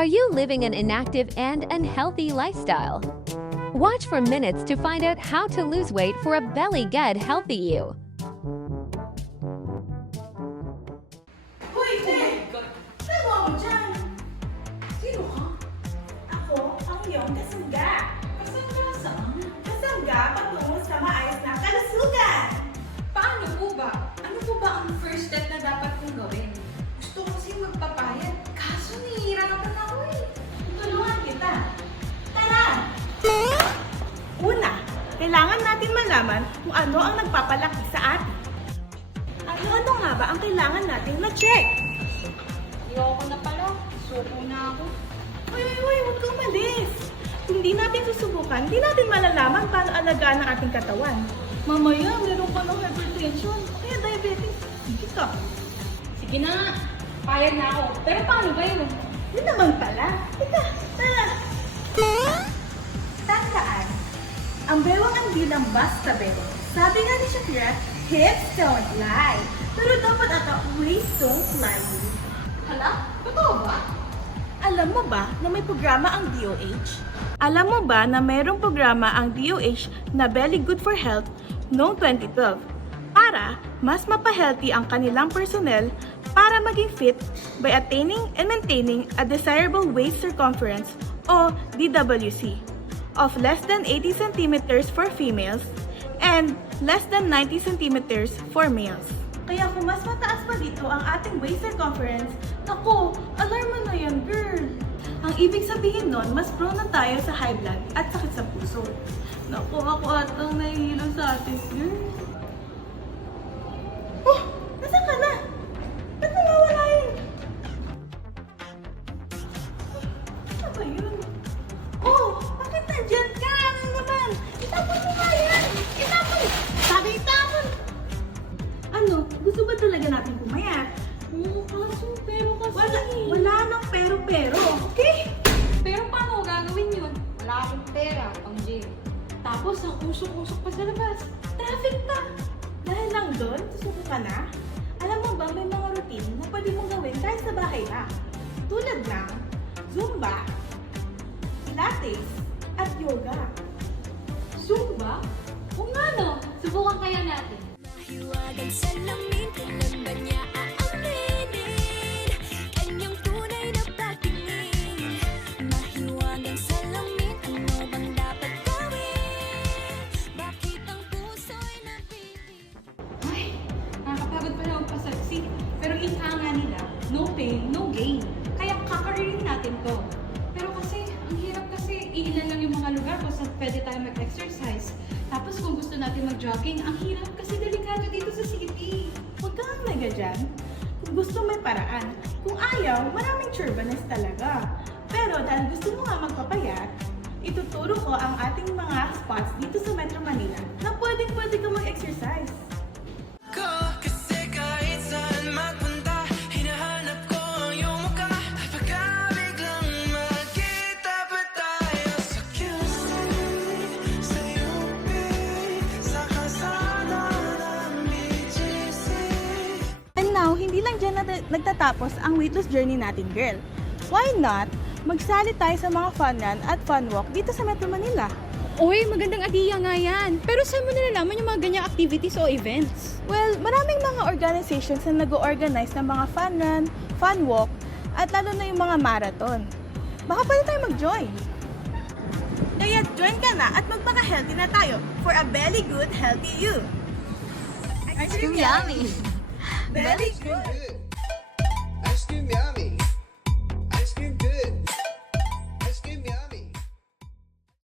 Are you living an inactive and unhealthy lifestyle? Watch for minutes to find out how to lose weight for a belly good healthy you. Hoy, Ted! Saan mo ako dyan? Sino ka? Ako, ang iyong kasangga. Kasangga saan? Kasangga patungo sa maayos na kalusugan. Paano po ba? Ano po ba ang first step na dapat kong gawin? Gusto ko kasi magpapayat, kaso nahihirapan ako eh. Tulungan kita. Tara! Una, kailangan natin malaman kung ano ang nagpapalaki sa atin. Ano nga ba ang kailangan natin na-check? Ayoko na pala, suko na ako. Uy, huwag kang malis. Kung di natin susubukan, di natin malalaman paano alagaan ang ating katawan. Mamaya, meron ka ng hypertension o kaya diabetes. Sige ka. Sige na nga, payag na ako. Pero paano ba yun? Yun naman pala. Ika, tara. Tandaan, ang bewang ang bilang basta bewang. Sabi nga ni Shakira, hips don't lie. Pero dapat ata waist don't lie. Hala, totoo ba? Alam mo ba na may programa ang DOH? Alam mo ba na mayroong programa ang DOH na Belly Good for Health noong 2012 para mas mapahealthy ang kanilang personnel para maging fit by attaining and maintaining a desirable waist circumference o DWC of less than 80 centimeters for females and less than 90 centimeters for males. Kaya kung mas mataas pa dito ang ating waist circumference, naku, alarma na yan, girl! Ang ibig sabihin nun, mas prone na tayo sa high blood at sakit sa puso. Naku, ako atang nahihilo sa atin, girl. Oh! Nasaan ka na? Ba't nawawala yun? Ano ba yun? Oh! Bakit nandyan ka? Ano naman? Itapon mo nga yan! Itapon! Sabi itapon! Ano? Gusto ba talaga natin pumayat? Oo, kaso, pero kasi... Wala nang pero-pero. Okay? Pero paano ko gagawin yun? Wala akong pera, pang gym. Tapos ang usok-usok pa sa labas. Traffic pa! Dahil lang doon, susuko ka na? Alam mo ba, may mga routine na pwede mong gawin kahit sa bahay lang. Tulad ng Zumba, Pilates, at Yoga. Zumba? O nga no, subukan kaya natin. Mahiwagang salamin, kailan ba niya aaminin? Kanyang tunay na patingin. Mahiwagang salamin, ano bang dapat gawin? Bakit ang puso'y napipili? Ay, nakakapagod pala magpasaksi. Pero inanga nila, no pain, no gain. Kaya kakaririn natin to. Pero kasi, ang hirap kasi, iilan lang yung mga lugar kung saan pwede tayo mag-exercise. Tapos kung gusto natin mag-jogging, ang hirap kasi delikado dito sa city. Huwag kang mega dyan. Kung gusto may paraan. Kung ayaw, maraming churbaness talaga. Pero dahil gusto mo nga magpapayat, ituturo ko ang ating mga spots dito sa Metro Manila na pwede ka mag-exercise. Kasi kahit saan magpunta, hinahanap ko ang iyong mukha. Pagkabiglang magkita pa tayo sa QC, sa UP, sa kalsada ng BGC. And now, hindi lang dyan nagtatapos ang weight loss journey natin, girl. Why not? Magsali tayo sa mga fun run at fun walk dito sa Metro Manila. Uy, magandang idea nga yan. Pero saan mo nalalaman yung mga ganyang activities o events? Well, maraming mga organizations na nag-organize ng mga fun run, fun walk, at lalo na yung mga marathon. Baka pwede tayo mag-join. Kaya join ka na at magpaka-healthy na tayo for a belly good, healthy you. Ice cream yummy! Belly good!